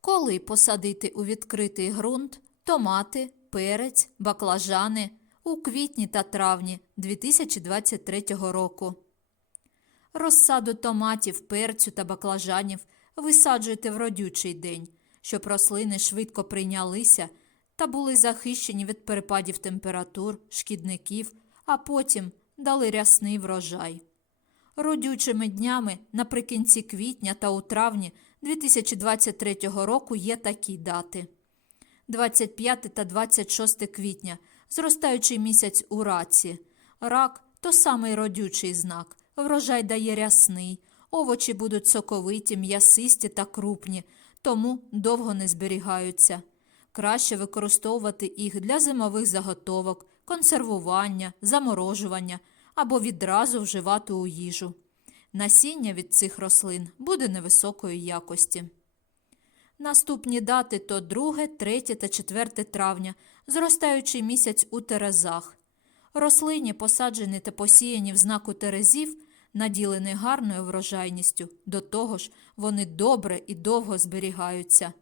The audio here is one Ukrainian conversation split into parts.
Коли посадити у відкритий ґрунт томати, перець, баклажани у квітні та травні 2023 року. Розсаду томатів, перцю та баклажанів висаджуйте в родючий день, щоб рослини швидко прийнялися та були захищені від перепадів температур, шкідників, а потім дали рясний врожай. Родючими днями наприкінці квітня та у травні 2023 року є такі дати. 25 та 26 квітня зростаючий місяць у раці. Рак то самий родючий знак. Врожай дає рясний, овочі будуть соковиті, м'ясисті та крупні, тому довго не зберігаються. Краще використовувати їх для зимових заготовок, консервування, заморожування або відразу вживати у їжу. Насіння від цих рослин буде невисокої якості. Наступні дати то 2, 3 та 4 травня, зростаючий місяць у терезах. Рослині, посаджені та посіяні в знаку терезів, наділені гарною врожайністю, до того ж, вони добре і довго зберігаються.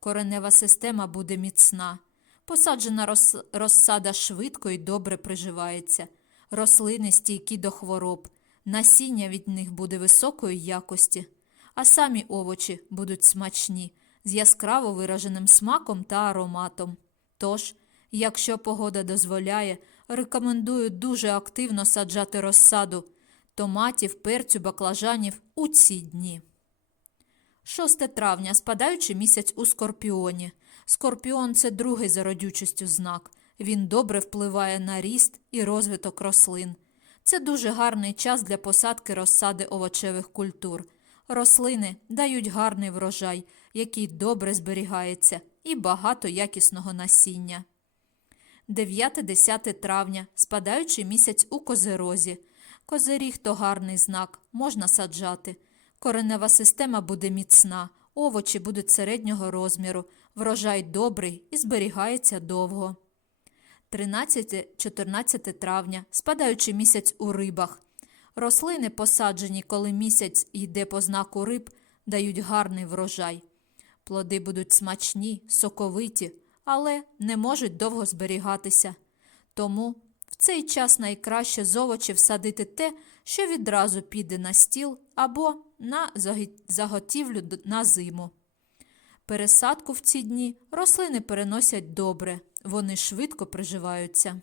Коренева система буде міцна. Посаджена розсада швидко і добре приживається. Рослини стійкі до хвороб, насіння від них буде високої якості, а самі овочі будуть смачні, з яскраво вираженим смаком та ароматом. Тож, якщо погода дозволяє, рекомендую дуже активно саджати розсаду томатів, перцю, баклажанів у ці дні. 6 травня спадаючий місяць у Скорпіоні. Скорпіон це другий за родючістю знак. Він добре впливає на ріст і розвиток рослин. Це дуже гарний час для посадки розсади овочевих культур. Рослини дають гарний врожай, який добре зберігається, і багато якісного насіння. 9-10 травня спадаючий місяць у козерозі. Козиріг то гарний знак, можна саджати. Коренева система буде міцна, овочі будуть середнього розміру, врожай добрий і зберігається довго. 13-14 травня спадаючий місяць у рибах. Рослини, посаджені, коли місяць йде по знаку риб, дають гарний врожай. Плоди будуть смачні, соковиті, але не можуть довго зберігатися. Тому в цей час найкраще з овочів садити те, що відразу піде на стіл або на заготівлю на зиму. Пересадку в ці дні рослини переносять добре, вони швидко приживаються.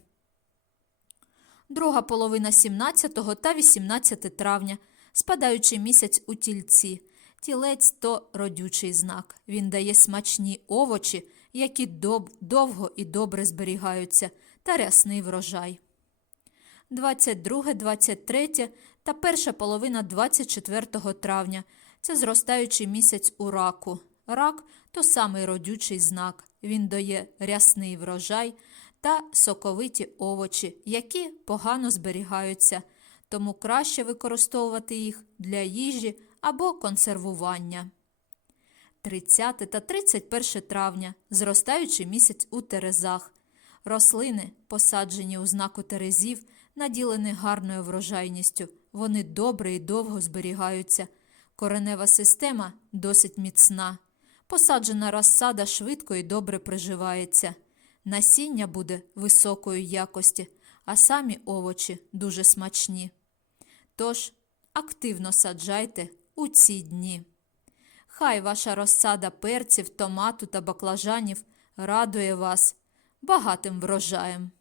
Друга половина 17 та 18 травня, спадаючий місяць у тільці. Тілець то родючий знак. Він дає смачні овочі, які доб- довго і добре зберігаються, та рясний врожай. 22, 23 та перша половина 24 травня це зростаючий місяць у раку. Рак то самий родючий знак. Він дає рясний врожай та соковиті овочі, які погано зберігаються, тому краще використовувати їх для їжі або консервування. 30 та 31 травня зростаючий місяць у терезах. Рослини, посаджені у знаку терезів, наділені гарною врожайністю. Вони добре і довго зберігаються. Коренева система досить міцна. Посаджена розсада швидко і добре приживається. Насіння буде високої якості, а самі овочі дуже смачні. Тож активно саджайте у ці дні. Хай ваша розсада перців, томату та баклажанів радує вас багатим врожаєм.